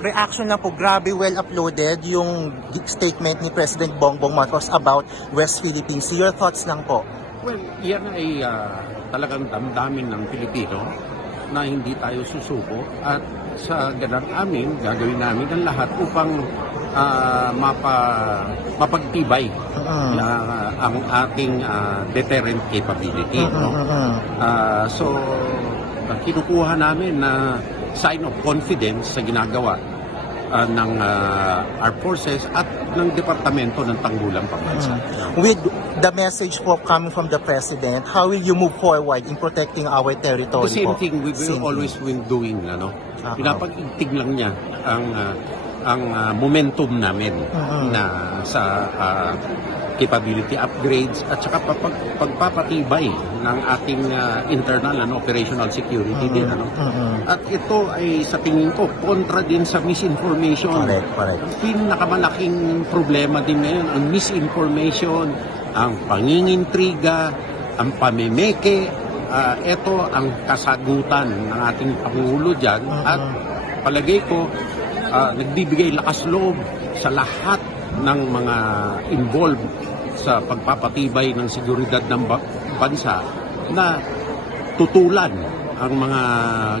reaction na po, grabe well uploaded yung statement ni President Bongbong Marcos about West Philippines. Your thoughts lang po. Well, yan ay ah, talagang damdamin ng Pilipino na hindi tayo susuko at sa ganang amin, gagawin namin ang lahat upang ah, mapa, mapagtibay Mm. ah, ang ating ah, deterrent capability. Mm, no? Ah, so, ah, kinukuha namin na sign of confidence sa ginagawa ah, ng ah, our forces at ng Departamento ng Tanggulang Pambansa. With the message po coming from the President, how will you move forward in protecting our territory The same po? thing we will Same always been doing, ano? Ah, Pinapag-igtig lang niya ang ah, ang ah, momentum namin Mhm. na sa ah, capability upgrades at saka papag, pagpapatibay ng ating ah, internal and operational security din, ano? Mhm. At ito ay sa tingin ko kontra din sa misinformation. Correct, correct. Ang pinakamalaking problema din ngayon, ang misinformation, ang pangingintriga, ang pamemeke, ah, ito ang kasagutan ng ating Pangulo dyan Mhm. at palagay ko ah, nagbibigay lakas loob sa lahat ng mga involved sa pagpapatibay ng seguridad ng ba- bansa na tutulan ang mga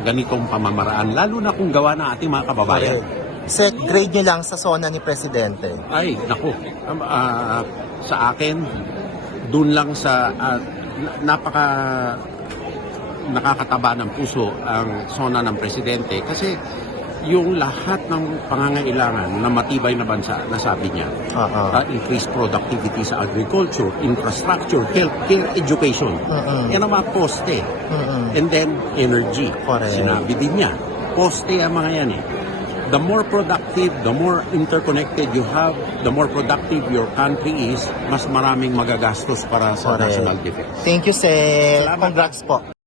ganitong pamamaraan lalo na kung gawa ng ating mga kababayan. Correct. Set grade nyo lang sa zona ni Presidente. Ay, naku. Um, ah, sa akin, dun lang sa na- napaka nakakataba ng puso ang sona ng presidente kasi yung lahat ng pangangailangan na matibay na bansa, nasabi niya, Oo. uh, increased productivity sa agriculture, infrastructure, healthcare, education. Mm-mm. Yan ang mga poste. Mm-mm. And then, energy. Correct. Sinabi din niya. Poste ang mga yan eh. The more productive, the more interconnected you have, the more productive your country is, mas maraming magagastos para sa Correct. national defense. Thank you, Sir. Congrats po.